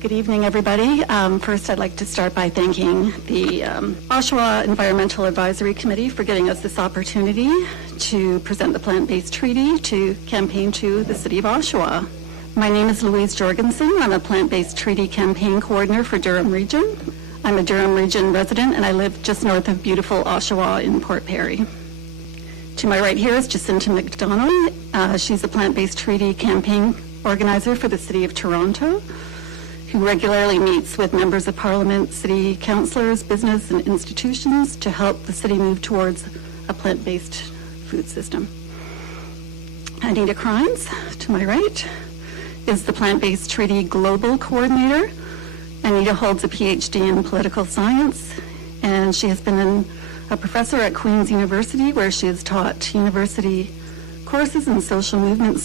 Good evening, everybody. First, I'd like to start by thanking the Oshawa Environmental Advisory Committee for giving us this opportunity to present the Plant Based Treaty to campaign to the City of Oshawa. My name is Louise Jorgensen. I'm a Plant Based Treaty campaign coordinator for Durham Region. I'm a Durham Region resident, and I live just north of beautiful Oshawa in Port Perry. To my right here is Jacinta McDonald. She's a Plant Based Treaty campaign organizer for the City of Toronto, who regularly meets with members of Parliament, city councillors, business, and institutions to help the city move towards a plant-based food system. Anita, to my right, is the Plant-Based Treaty Global Coordinator. Anita holds a PhD in political science, and she has been a professor at Queen's University, where she has taught university courses in social movement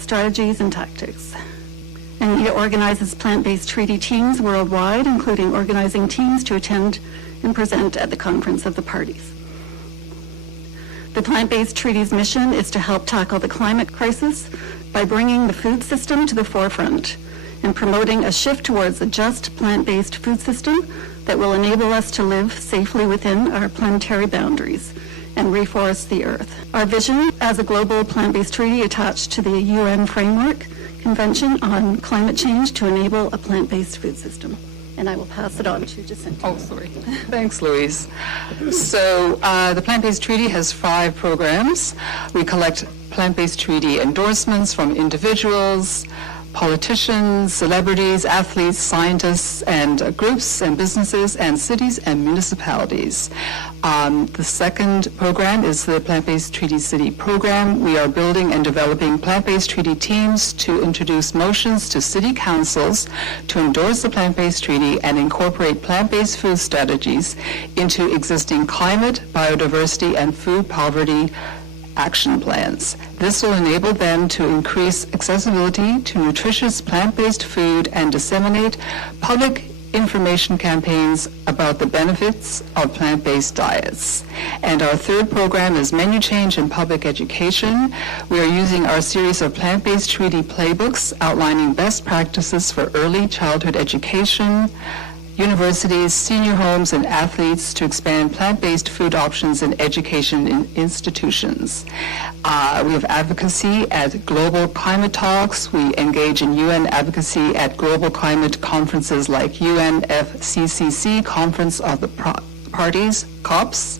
strategies and tactics. Anita organizes plant-based treaty teams worldwide, including organizing teams to attend and present at the Conference of the Parties. The plant-based treaty's mission is to help tackle the climate crisis by bringing the food system to the forefront and promoting a shift towards a just plant-based food system that will enable us to live safely within our planetary boundaries and reforest the earth. Our vision as a global plant-based treaty attached to the UN framework Convention on Climate Change to enable a plant-based food system. And I will pass it on to Jacinta. Oh, sorry. Thanks, Louise. So the Plant-Based Treaty has 5 programs. We collect plant-based treaty endorsements from individuals, politicians, celebrities, athletes, scientists, and groups and businesses and cities and municipalities. The second program is the Plant-Based Treaty City Program. We are building and developing plant-based treaty teams to introduce motions to city councils to endorse the plant-based treaty and incorporate plant-based food strategies into existing climate, biodiversity, and food poverty action plans. This will enable them to increase accessibility to nutritious plant-based food and disseminate public information campaigns about the benefits of plant-based diets. And our third program is Menu Change in Public Education. We are using our series of plant-based treaty playbooks outlining best practices for early childhood education, universities, senior homes, and athletes to expand plant-based food options in education in institutions. We have advocacy at global climate talks. We engage in UN advocacy at global climate conferences like UNFCCC, Conference of the Parties, COPs.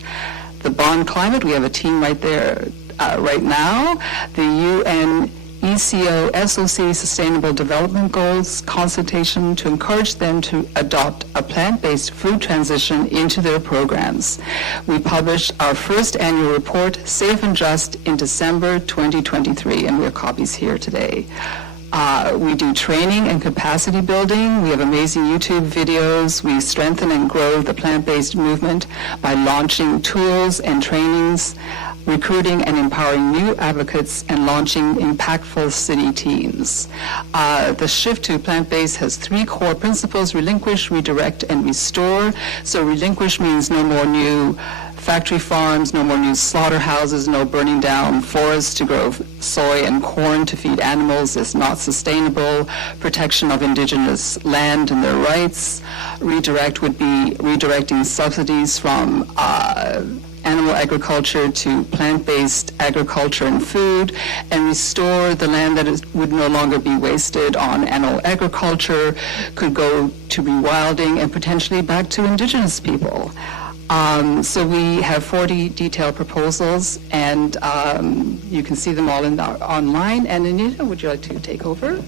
The Bonn Climate, we have a team right there right now. The UN ECO SOC Sustainable Development Goals consultation to encourage them to adopt a plant-based food transition into their programs. We published our first annual report, Safe and Just, in December 2023, and we have copies here today. We do training and capacity building. We have amazing YouTube videos. We strengthen and grow the plant-based movement by launching tools and trainings, recruiting and empowering new advocates, and launching impactful city teams. The shift to plant-based has 3 core principles: relinquish, redirect, and restore. So relinquish means no more new factory farms, no more new slaughterhouses, no burning down forests to grow soy and corn to feed animals is not sustainable. Protection of indigenous land and their rights. Redirect would be redirecting subsidies from animal agriculture to plant-based agriculture and food, and restore the land that would no longer be wasted on animal agriculture, could go to rewilding and potentially back to indigenous people. So we have 40 detailed proposals, and you can see them all online. And Anita, would you like to take over?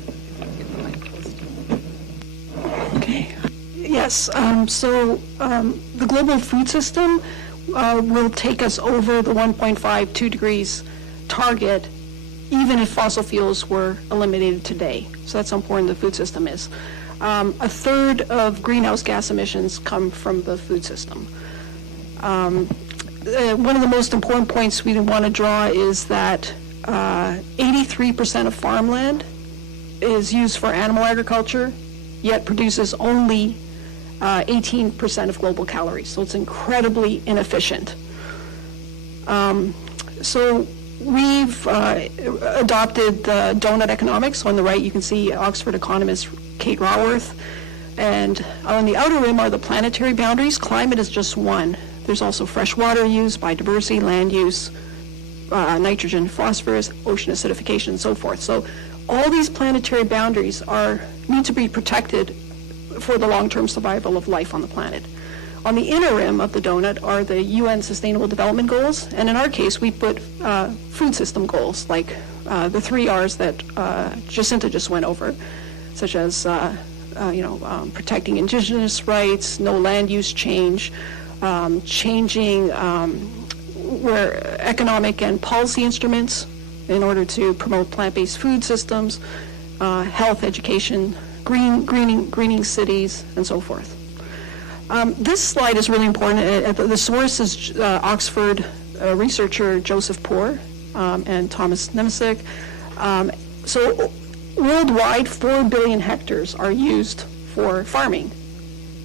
Okay. Yes. The global food system will take us over the 1.52 degrees target, even if fossil fuels were eliminated today. So that's how important the food system is. A third of greenhouse gas emissions come from the food system. One of the most important points we want to draw is that 83% of farmland is used for animal agriculture, yet produces only 18% of global calories. So it's incredibly inefficient. So we've adopted the donut economics. So on the right, you can see Oxford economist Kate Raworth And on the outer rim are the planetary boundaries. Climate is just one. There's also freshwater use, biodiversity, land use, nitrogen, phosphorus, ocean acidification, and so forth. So all these planetary boundaries need to be protected for the long-term survival of life on the planet. On the inner rim of the donut are the UN Sustainable Development Goals, and in our case, we put food system goals, like the 3 R's that Jacinta just went over, such as protecting indigenous rights, no land use change, changing where economic and policy instruments in order to promote plant-based food systems, health, education, greening cities, and so forth. This slide is really important. The source is Oxford researcher Joseph Poor and Thomas Nemesek. So worldwide, 4 billion hectares are used for farming.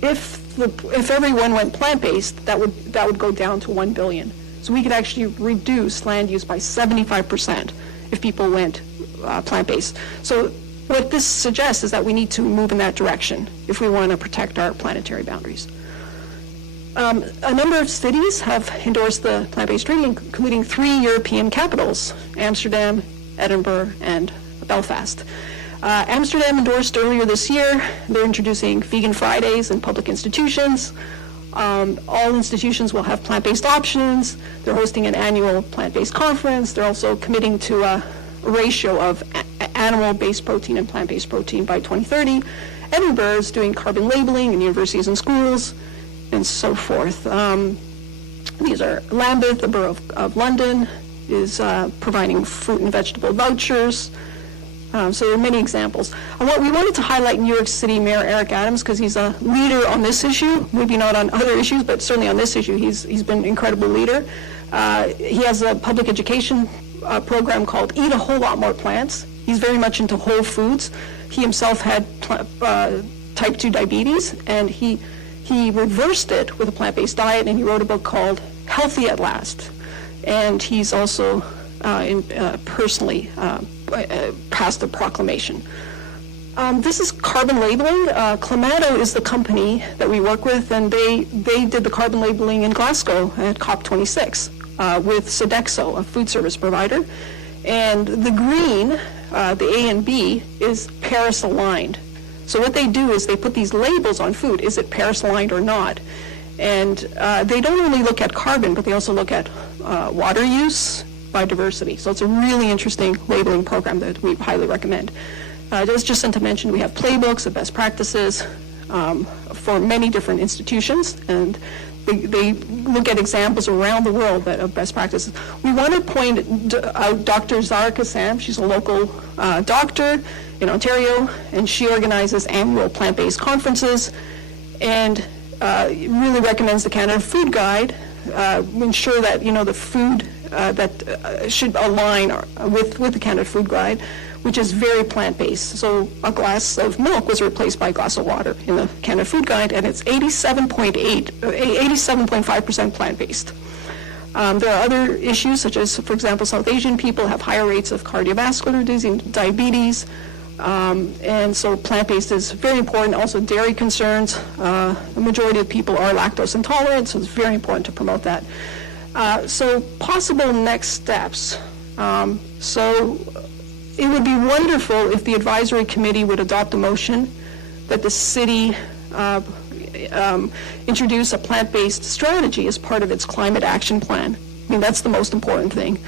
If everyone went plant-based, that would go down to 1 billion. So we could actually reduce land use by 75% if people went plant-based. So what this suggests is that we need to move in that direction if we want to protect our planetary boundaries. A number of cities have endorsed the plant-based treaty, including 3 European capitals, Amsterdam, Edinburgh, and Belfast. Amsterdam endorsed earlier this year. They're introducing vegan Fridays in public institutions. All institutions will have plant-based options. They're hosting an annual plant-based conference. They're also committing to a ratio of animal-based protein and plant-based protein by 2030. Edinburgh is doing carbon labeling in universities and schools, and so forth. These are Lambeth, the Borough of London, is providing fruit and vegetable vouchers. So there are many examples. We wanted to highlight New York City Mayor Eric Adams because he's a leader on this issue, maybe not on other issues, but certainly on this issue he's been an incredible leader. He has a public education program called Eat a Whole Lot More Plants. He's very much into whole foods. He himself had type 2 diabetes, and he reversed it with a plant-based diet, and he wrote a book called Healthy at Last. And he's also personally passed a proclamation. This is carbon labeling. Clamato is the company that we work with, and they did the carbon labeling in Glasgow at COP26 with Sodexo, a food service provider. And the green, the A and B, is Paris aligned. So what they do is they put these labels on food. Is it Paris aligned or not? And they don't only look at carbon, but they also look at water use, biodiversity. So it's a really interesting labeling program that we highly recommend. As Jacinta mentioned, we have playbooks of best practices for many different institutions, and they look at examples around the world of best practices. We want to point out Dr. Zara Kassam. She's a local doctor in Ontario, and she organizes annual plant-based conferences, and really recommends the Canada Food Guide, ensure that the food that should align with the Canada Food Guide, which is very plant-based. So a glass of milk was replaced by a glass of water in the Canada Food Guide, and it's 87.5% plant-based. There are other issues, such as, for example, South Asian people have higher rates of cardiovascular disease, diabetes, and so plant-based is very important. Also, dairy concerns. The majority of people are lactose intolerant, so it's very important to promote that. So possible next steps. So it would be wonderful if the advisory committee would adopt a motion that the city introduce a plant-based strategy as part of its climate action plan. I mean, that's the most important thing.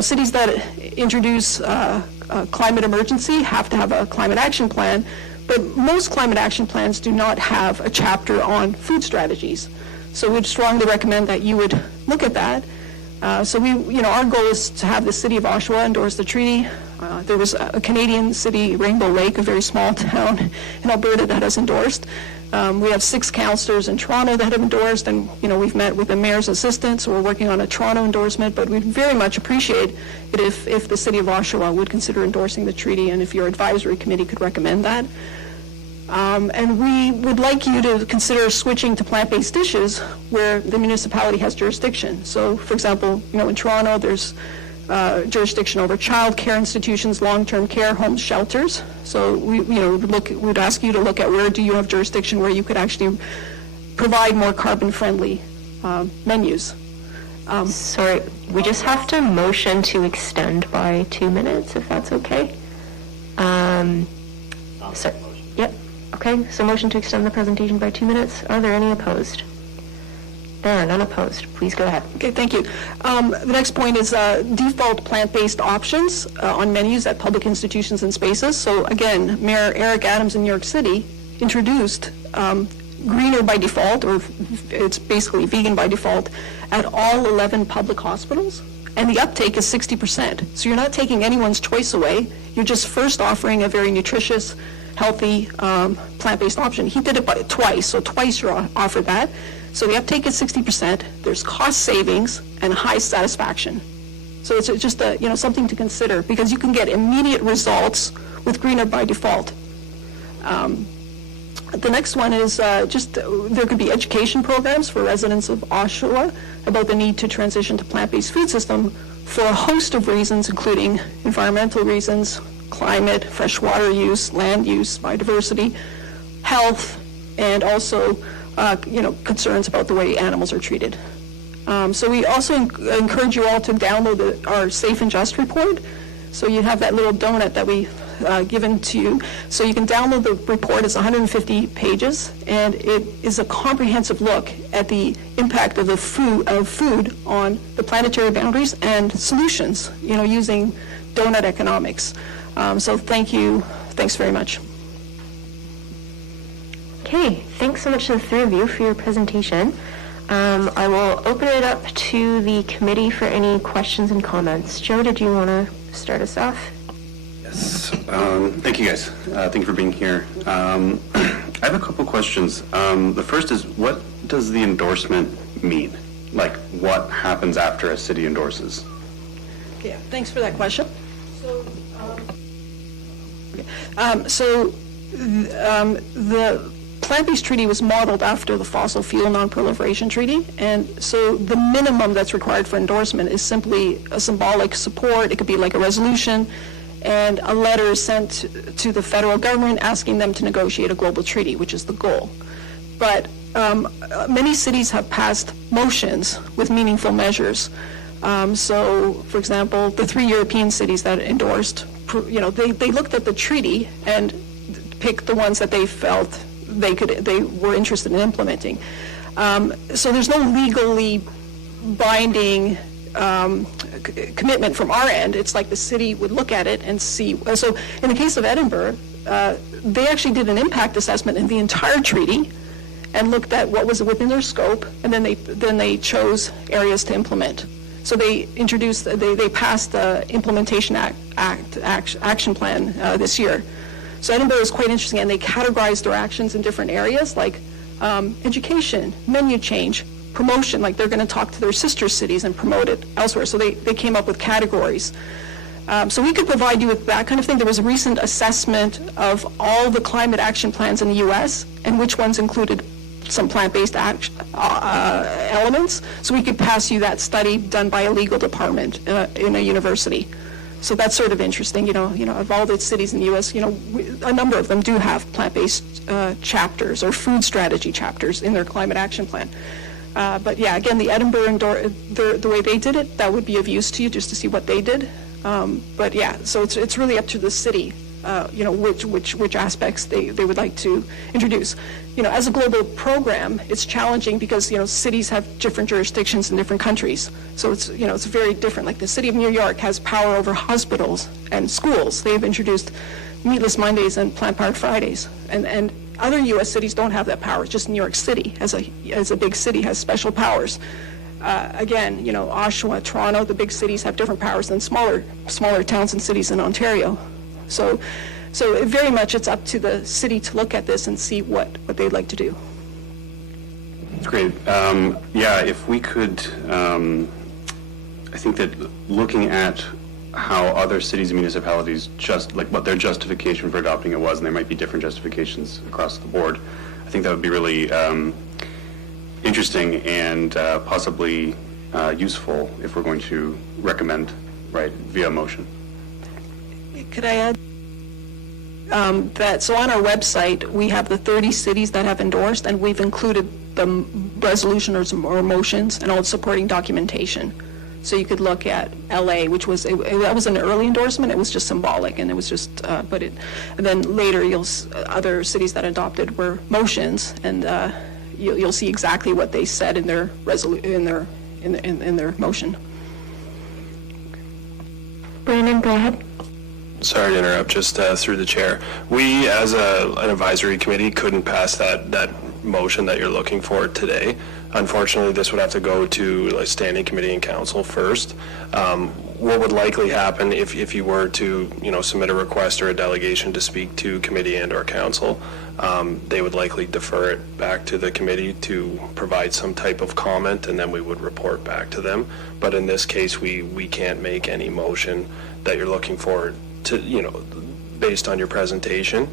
Cities that introduce climate emergency have to have a climate action plan, but most climate action plans do not have a chapter on food strategies. So we'd strongly recommend that you would look at that. So our goal is to have the City of Oshawa endorse the treaty. There was a Canadian city, Rainbow Lake, a very small town in Alberta, that has endorsed. We have 6 councillors in Toronto that have endorsed, and we've met with the mayor's assistant, so we're working on a Toronto endorsement. But we'd very much appreciate it if the City of Oshawa would consider endorsing the treaty, and if your advisory committee could recommend that. And we would like you to consider switching to plant-based dishes where the municipality has jurisdiction. So, for example, in Toronto, there's jurisdiction over child care institutions, long-term care homes, shelters. So we'd ask you to look at where do you have jurisdiction where you could actually provide more carbon-friendly menus. Sorry, we just have to motion to extend by 2 minutes, if that's okay. Yep. Okay, so motion to extend the presentation by 2 minutes. Are there any opposed? There are none opposed. Please go ahead. Okay, thank you. The next point is default plant-based options on menus at public institutions and spaces. So again, Mayor Eric Adams in New York City introduced greener by default, or it's basically vegan by default, at all 11 public hospitals, and the uptake is 60%. So you're not taking anyone's choice away. You're just first offering a very nutritious, healthy plant-based option. He did it twice, so twice you're offered that. So the uptake is 60%. There's cost savings and high satisfaction. So it's just something to consider, because you can get immediate results with greener by default. The next one is there could be education programs for residents of Oshawa about the need to transition to plant-based food system for a host of reasons, including environmental reasons, climate, fresh water use, land use, biodiversity, health, and also concerns about the way animals are treated. So we also encourage you all to download our Safe and Just report. So you have that little donut that we given to you. So you can download the report. It's 150 pages, and it is a comprehensive look at the impact of food on the planetary boundaries and solutions, using donut economics. So thank you. Thanks very much. Okay, thanks so much to the three of you for your presentation. I will open it up to the committee for any questions and comments. Joe, did you want to start us off? Yes. Thank you, guys. Thank you for being here. I have a couple questions. The first is, what does the endorsement mean? Like, what happens after a city endorses? Yeah, thanks for that question. The Plant-Based Treaty was modeled after the Fossil Fuel Non-Proliferation Treaty, and so the minimum that's required for endorsement is simply a symbolic support. It could be like a resolution, and a letter is sent to the federal government asking them to negotiate a global treaty, which is the goal. But many cities have passed motions with meaningful measures. So, for example, the 3 European cities that endorsed, they looked at the treaty and picked the ones that they felt they were interested in implementing. So there's no legally binding commitment from our end. It's like the city would look at it and see. So in the case of Edinburgh, they actually did an impact assessment in the entire treaty and looked at what was within their scope, and then they chose areas to implement. So they passed the implementation action plan this year. So Edinburgh is quite interesting, and they categorized their actions in different areas, like education, menu change, promotion, like they're going to talk to their sister cities and promote it elsewhere. So they came up with categories. So we could provide you with that kind of thing. There was a recent assessment of all the climate action plans in the U.S. and which ones included some plant-based elements. So we could pass you that study done by a legal department in a university. So that's sort of interesting. Of all the cities in the U.S., a number of them do have plant-based chapters or food strategy chapters in their climate action plan. But yeah, again, the Edinburgh the way they did it, that would be of use to you just to see what they did. But yeah, so it's really up to the city, which aspects they would like to introduce. As a global program, it's challenging because cities have different jurisdictions in different countries. So it's very different. Like the city of New York has power over hospitals and schools. They've introduced meatless Mondays and plant-powered Fridays, and other U.S. cities don't have that power. It's just New York City, as a big city, has special powers. Again, Oshawa, Toronto, the big cities have different powers than smaller towns and cities in Ontario. So very much it's up to the city to look at this and see what they'd like to do. That's great. Yeah, if we could, I think that looking at how other cities and municipalities what their justification for adopting it was, and there might be different justifications across the board, I think that would be really interesting and possibly useful if we're going to recommend right, via motion. Could I add so on our website, we have the 30 cities that have endorsed, and we've included the resolution or motions and all the supporting documentation. So you could look at LA, which was, that was an early endorsement, it was just symbolic, and it was just, and then later other cities that adopted were motions, and you'll see exactly what they said in their in their motion. Brandon, go ahead. Sorry to interrupt, just through the chair. We, as an advisory committee, couldn't pass that motion that you're looking for today. Unfortunately, this would have to go to a standing committee and council first. What would likely happen if you were to, submit a request or a delegation to speak to committee and/or council, they would likely defer it back to the committee to provide some type of comment, and then we would report back to them. But in this case, we can't make any motion that you're looking for to, based on your presentation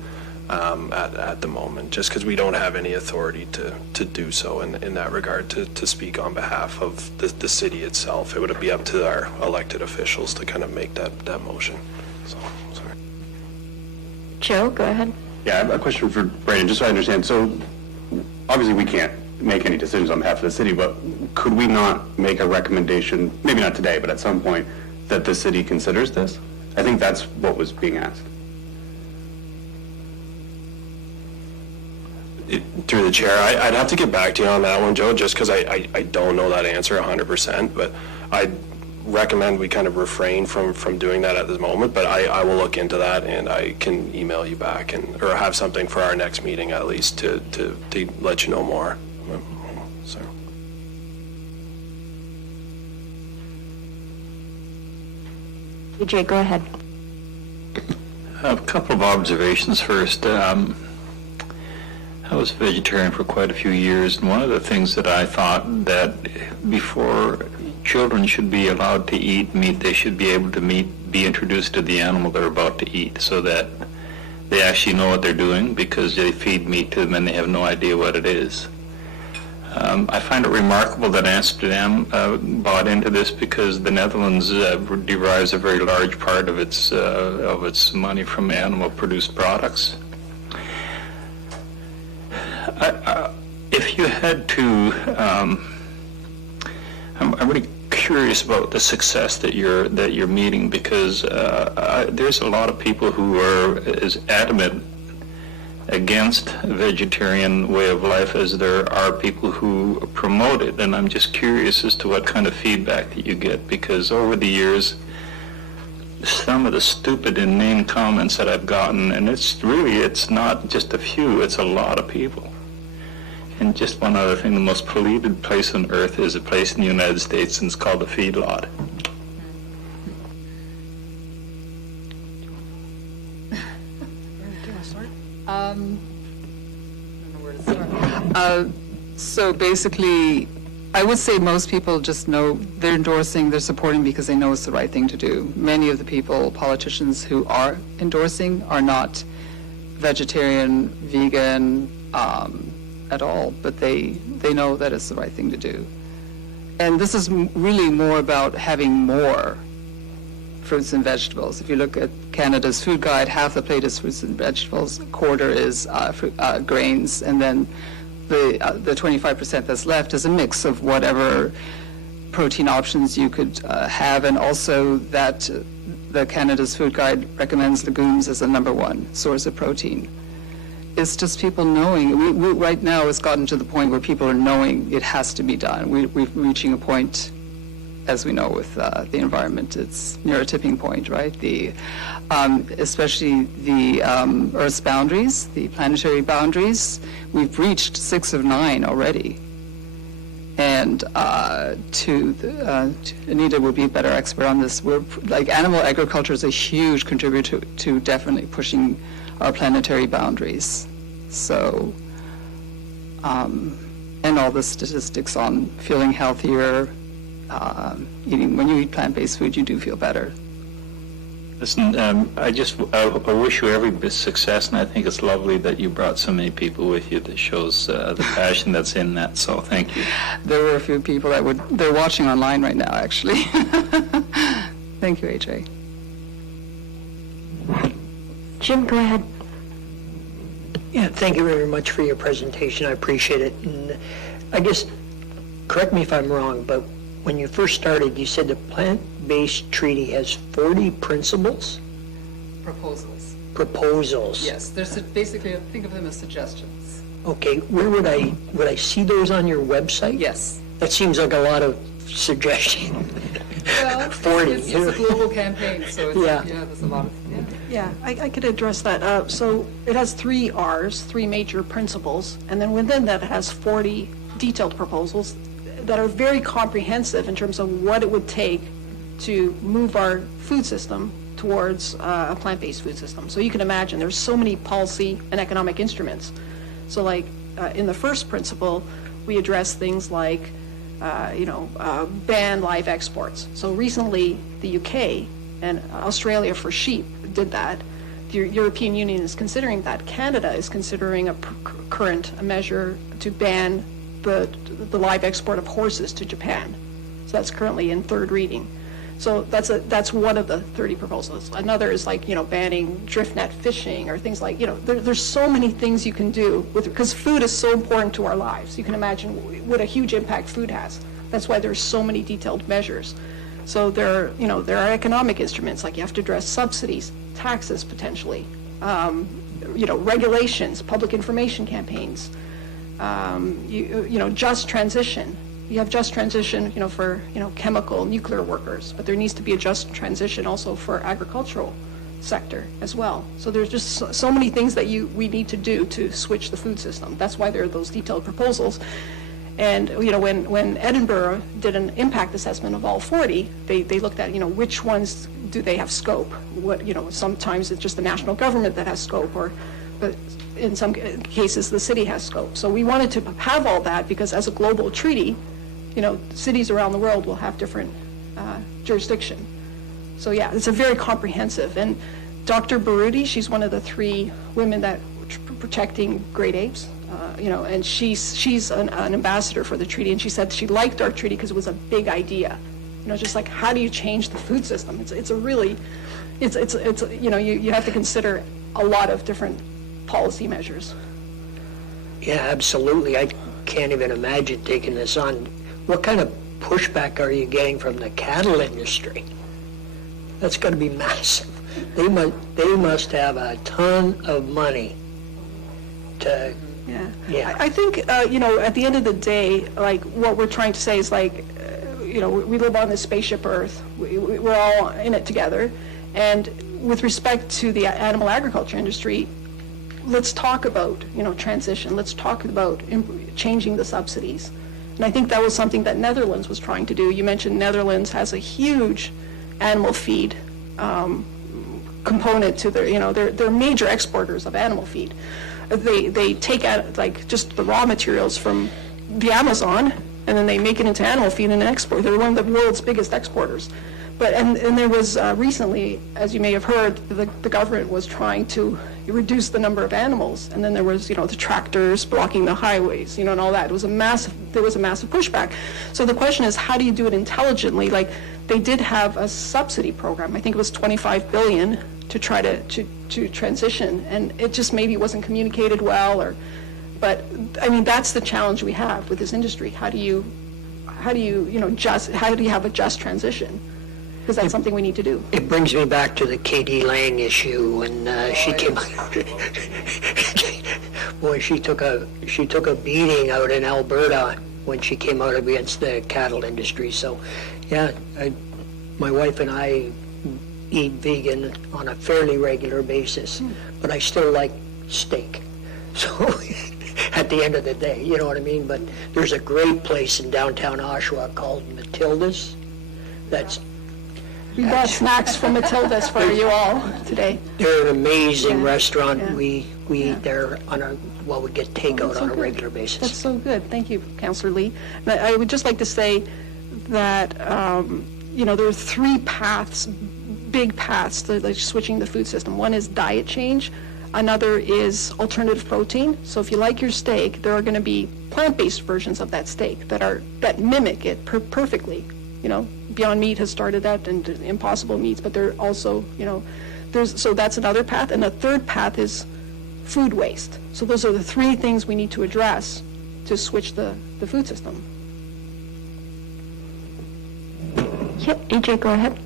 at the moment, just because we don't have any authority to do so in that regard, to speak on behalf of the city itself. It would be up to our elected officials to kind of make that motion. So, sorry. Joe, go ahead. Yeah, I have a question for Brandon, just so I understand. So obviously we can't make any decisions on behalf of the city, but could we not make a recommendation, maybe not today, but at some point, that the city considers this? I think that's what was being asked. Through the chair, I'd have to get back to you on that one, Joe, just because I don't know that answer 100%, but I'd recommend we kind of refrain from doing that at this moment, but I will look into that, and I can email you back or have something for our next meeting at least to let you know more. So. DJ, go ahead. A couple of observations first. I was a vegetarian for quite a few years, and one of the things that I thought that before children should be allowed to eat meat, they should be able to be introduced to the animal they're about to eat, so that they actually know what they're doing, because they feed meat to them and they have no idea what it is. I find it remarkable that Amsterdam bought into this, because the Netherlands derives a very large part of its money from animal-produced products. If you had to, I'm really curious about the success that you're meeting, because there's a lot of people who are as adamant against a vegetarian way of life as there are people who promote it, and I'm just curious as to what kind of feedback that you get, because over the years, some of the stupid, inane comments that I've gotten, and it's not just a few, it's a lot of people. And just one other thing, the most polluted place on earth is a place in the United States, and it's called a feedlot. I don't know where to start. So basically, I would say most people just know they're endorsing, they're supporting because they know it's the right thing to do. Many of the politicians who are endorsing are not vegetarian, vegan at all, but they know that it's the right thing to do. And this is really more about having more fruits and vegetables. If you look at Canada's food guide, half the plate is fruits and vegetables, a quarter is grains, and then the 25% that's left is a mix of whatever protein options you could have, and also that the Canada's food guide recommends legumes as the #1 source of protein. It's just people knowing. We right now it's gotten to the point where people are knowing it has to be done. We're reaching a point, as we know with the environment, it's near a tipping point, right? Especially the Earth's boundaries, the planetary boundaries, we've reached 6 of 9 already. And Anita will be a better expert on this. Animal agriculture is a huge contributor to definitely pushing our planetary boundaries. So, and all the statistics on feeling healthier, when you eat plant-based food, you do feel better. Listen, I wish you every bit of success, and I think it's lovely that you brought so many people with you. That shows the passion that's in that, so thank you. There were a few people they're watching online right now, actually. Thank you, AJ. Jim, go ahead. Yeah, thank you very much for your presentation. I appreciate it. And I guess, correct me if I'm wrong, but when you first started, you said the plant-based treaty has 40 principles? Proposals. Proposals? Yes, there's basically, think of them as suggestions. Okay, where would I see those on your website? Yes. That seems like a lot of suggestions. Well, 40. It's a global campaign, so it's, Yeah. there's a lot of, Yeah, I could address that. So it has 3 Rs, 3 major principles, and then within that it has 40 detailed proposals that are very comprehensive in terms of what it would take to move our food system towards a plant-based food system. So you can imagine there's so many policy and economic instruments. So like in the first principle, we address things like ban live exports. So recently, the UK and Australia for sheep did that. The European Union is considering that. Canada is considering a current measure to ban the live export of horses to Japan. So that's currently in 3rd reading. So that's one of the 30 proposals. Another is like, banning drift net fishing or things like, there's so many things you can do because food is so important to our lives. You can imagine what a huge impact food has. That's why there's so many detailed measures. So there are economic instruments, like you have to address subsidies, taxes potentially, regulations, public information campaigns, just transition. You have just transition, for, chemical, nuclear workers, but there needs to be a just transition also for agricultural sector as well. So there's just so many things that we need to do to switch the food system. That's why there are those detailed proposals. And, when Edinburgh did an impact assessment of all 40, they looked at, which ones do they have scope? What, sometimes it's just the national government that has scope, but in some cases the city has scope. So we wanted to have all that because as a global treaty, cities around the world will have different jurisdiction. So yeah, it's a very comprehensive. And Dr. Baruti, she's one of the 3 women that protecting great apes. And she's an ambassador for the treaty, and she said she liked our treaty because it was a big idea. Just like how do you change the food system? You have to consider a lot of different policy measures. Yeah, absolutely. I can't even imagine taking this on. What kind of pushback are you getting from the cattle industry? That's got to be massive. They must have a ton of money to. Yeah. I think, at the end of the day, like, what we're trying to say is, like, we live on this spaceship Earth. We're all in it together. And with respect to the animal agriculture industry, let's talk about, transition. Let's talk about changing the subsidies. And I think that was something that Netherlands was trying to do. You mentioned Netherlands has a huge animal feed component to their, they're major exporters of animal feed. They take out like just the raw materials from the Amazon and then they make it into animal feed and export. They're one of the world's biggest exporters. But and there was recently, as you may have heard, the government was trying to reduce the number of animals, and then there was the tractors blocking the highways, and all that. There was a massive pushback. So the question is, how do you do it intelligently? Like they did have a subsidy program. I think it was $25 billion to try to transition, and it just maybe wasn't communicated well, but I mean that's the challenge we have with this industry. How do you have a just transition? Because that's something we need to do. It brings me back to the K.D. Lang issue when she came. Boy, she took a beating out in Alberta when she came out against the cattle industry. So, yeah, my wife and I eat vegan on a fairly regular basis, but I still like steak. So at the end of the day, you know what I mean? But there's a great place in downtown Oshawa called Matilda's. We brought snacks from Matilda's for you all today. They're an amazing restaurant. Yeah. We eat there we get takeout on a regular basis. That's so good. Thank you, Councillor Lee. And I would just like to say that, there are 3 paths, big paths to like, switching the food system. One is diet change. Another is alternative protein. So if you like your steak, there are going to be plant-based versions of that steak that mimic it perfectly. Beyond Meat has started that, and Impossible Meats, but they're also, so that's another path. And the third path is food waste. So those are the three things we need to address to switch the food system. Yep, AJ, go ahead.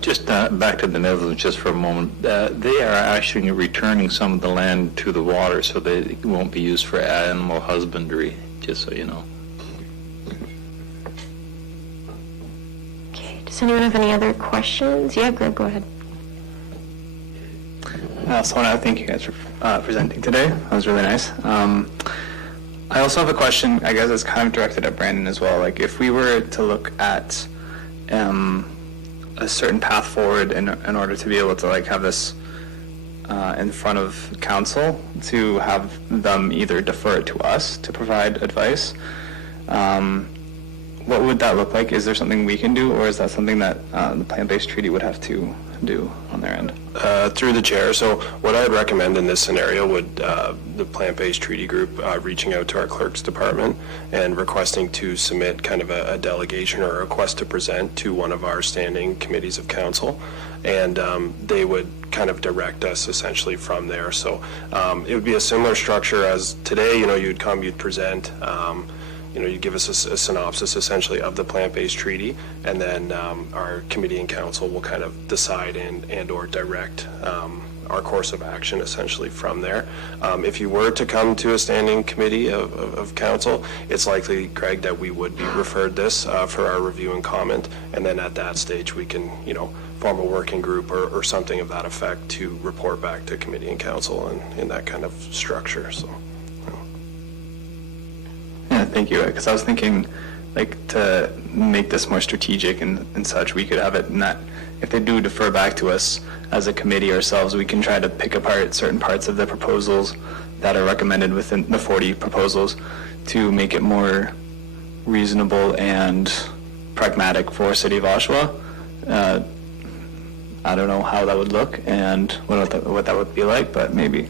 Just back to the Netherlands just for a moment. They are actually returning some of the land to the water so that it won't be used for animal husbandry, just so you know. Okay, does anyone have any other questions? Yeah, Greg, go ahead. I also want to thank you guys for presenting today. That was really nice. I also have a question, I guess it's kind of directed at Brandon as well. Like, if we were to look at a certain path forward in order to be able to have this in front of council, to have them either defer it to us to provide advice, what would that look like? Is there something we can do, or is that something that the plant-based treaty would have to do on their end? Through the chair, so what I'd recommend in this scenario would the plant-based treaty group reaching out to our clerk's department and requesting to submit kind of a delegation or a request to present to one of our standing committees of council, and they would kind of direct us essentially from there. So it would be a similar structure as today. You'd come, you'd present. You give us a synopsis essentially of the plant-based treaty, and then our committee and council will kind of decide and or direct our course of action essentially from there. If you were to come to a standing committee of council, it's likely, Craig, that we would be referred this for our review and comment, and then at that stage we can, form a working group or something of that effect to report back to committee and council in that kind of structure. So. Yeah, thank you. Because I was thinking, to make this more strategic and such, we could have it in that if they do defer back to us as a committee ourselves, we can try to pick apart certain parts of the proposals that are recommended within the 40 proposals to make it more reasonable and pragmatic for City of Oshawa. I don't know how that would look and what that would be like, but maybe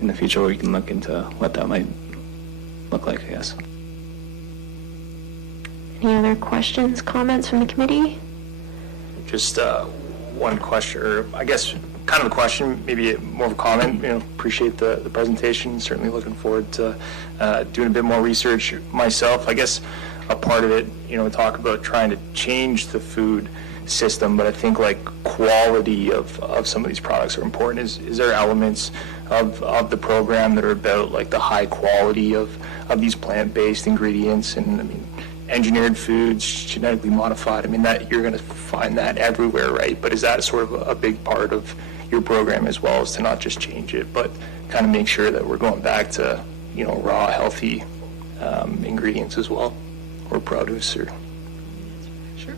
in the future we can look into what that might look like, I guess. Any other questions, comments from the committee? Just one question, or I guess kind of a question, maybe more of a comment. Appreciate the presentation. Certainly looking forward to doing a bit more research myself. I guess a part of it, talk about trying to change the food system, but I think quality of some of these products are important. Is there elements of the program that are about the high quality of these plant-based ingredients and engineered foods, genetically modified? That you're going to find that everywhere, right? But is that sort of a big part of your program as well, as to not just change it, but kind of make sure that we're going back to raw, healthy ingredients as well, or produce? Or Sure.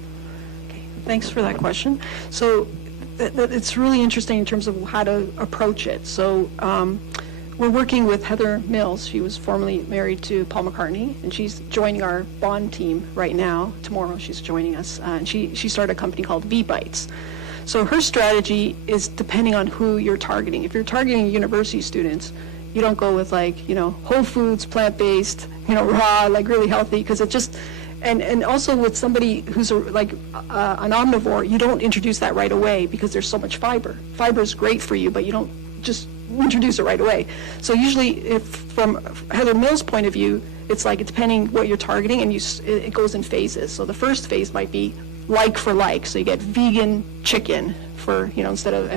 Okay, thanks for that question. So it's really interesting in terms of how to approach it. So we're working with Heather Mills. She was formerly married to Paul McCartney, and she's joining our bond team right now. Tomorrow she's joining us. And she started a company called V-Bites. So her strategy is depending on who you're targeting. If you're targeting university students, you don't go with whole foods, plant-based, raw, really healthy, because it just, and also with somebody who's an omnivore, you don't introduce that right away because there's so much fiber. Fiber is great for you, but you don't just introduce it right away. So usually, if from Heather Mills' point of view, it's depending what you're targeting, and it goes in phases. So the first phase might be like for like. So you get vegan chicken for instead of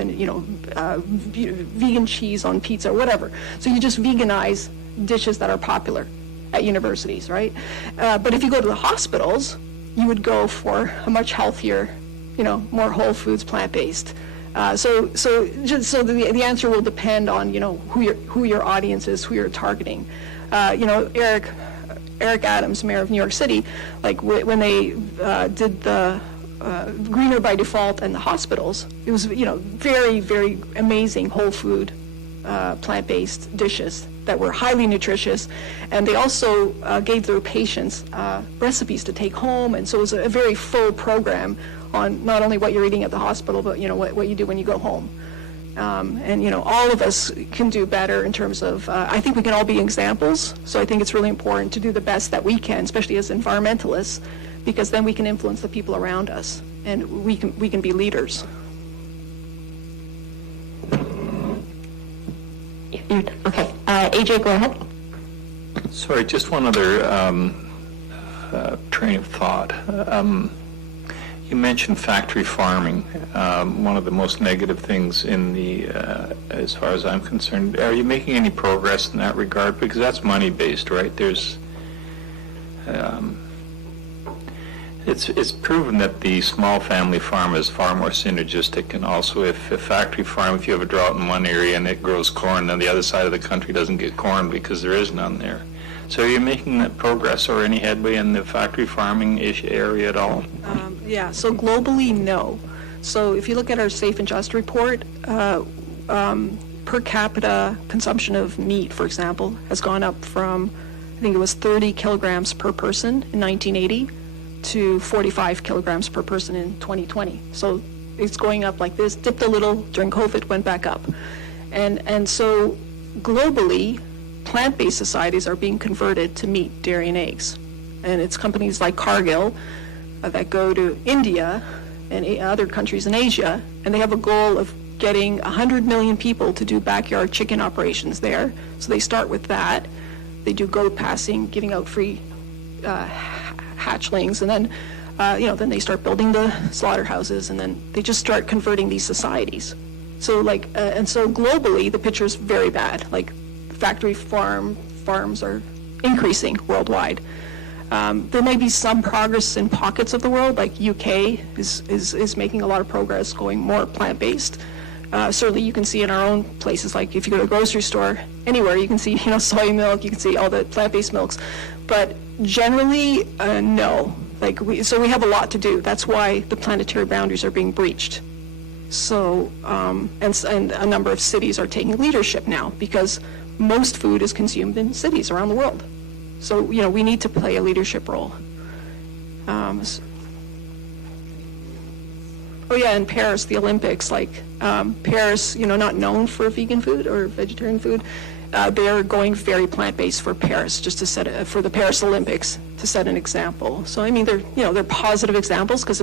vegan cheese on pizza or whatever. So you just veganize dishes that are popular at universities, right? But if you go to the hospitals, you would go for a much healthier, more whole foods, plant-based. So the answer will depend on who your audience is, who you're targeting. Eric Adams, mayor of New York City, when they did the Greener by Default and the hospitals, it was very, very amazing whole food plant-based dishes that were highly nutritious, and they also gave their patients recipes to take home, and so it was a very full program on not only what you're eating at the hospital, but what you do when you go home. And, all of us can do better in terms of, I think we can all be examples. So I think it's really important to do the best that we can, especially as environmentalists, because then we can influence the people around us, and we can be leaders. Okay, AJ, go ahead. Sorry, just one other train of thought. You mentioned factory farming, one of the most negative things in the, as far as I'm concerned. Are you making any progress in that regard? Because that's money-based, right? There's, it's proven that the small family farm is far more synergistic, and also if a factory farm, if you have a drought in one area and it grows corn, then the other side of the country doesn't get corn because there is none there. So are you making that progress or any headway in the factory farming area at all? Yeah, so globally, no. So if you look at our Safe and Just report, per capita consumption of meat, for example, has gone up from, I think it was 30 kilograms per person in 1980 to 45 kilograms per person in 2020. So it's going up like this, dipped a little during COVID, went back up. And so globally, plant-based societies are being converted to meat, dairy, and eggs. And it's companies like Cargill that go to India and other countries in Asia, and they have a goal of getting 100 million people to do backyard chicken operations there. So they start with that. They do goat passing, giving out free hatchlings, and then, then they start building the slaughterhouses, and then they just start converting these societies. So and so globally, the picture is very bad. Like, factory farms are increasing worldwide. There may be some progress in pockets of the world, like UK is making a lot of progress, going more plant-based. Certainly you can see in our own places, like if you go to a grocery store, anywhere, you can see, soy milk, you can see all the plant-based milks. But generally, no. So we have a lot to do. That's why the planetary boundaries are being breached. So, and a number of cities are taking leadership now, because most food is consumed in cities around the world. So, we need to play a leadership role. Oh yeah, in Paris, the Olympics, Paris, not known for vegan food or vegetarian food, they're going very plant-based for Paris, just to for the Paris Olympics, to set an example. So, they're positive examples, because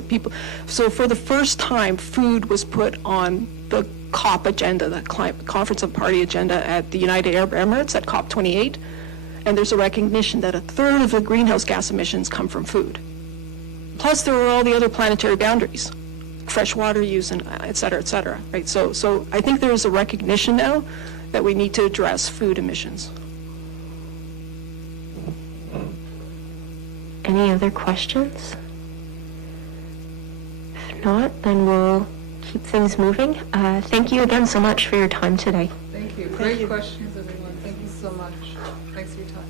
so for the first time, food was put on the COP agenda, the Conference of Party agenda at the United Arab Emirates at COP 28. And there's a recognition that a third of the greenhouse gas emissions come from food. Plus, there are all the other planetary boundaries, fresh water use, and et cetera, right? So I think there is a recognition now that we need to address food emissions. Any other questions? If not, then we'll keep things moving. Thank you again so much for your time today. Thank you. Great questions, everyone. Thank you so much. Thanks for your time.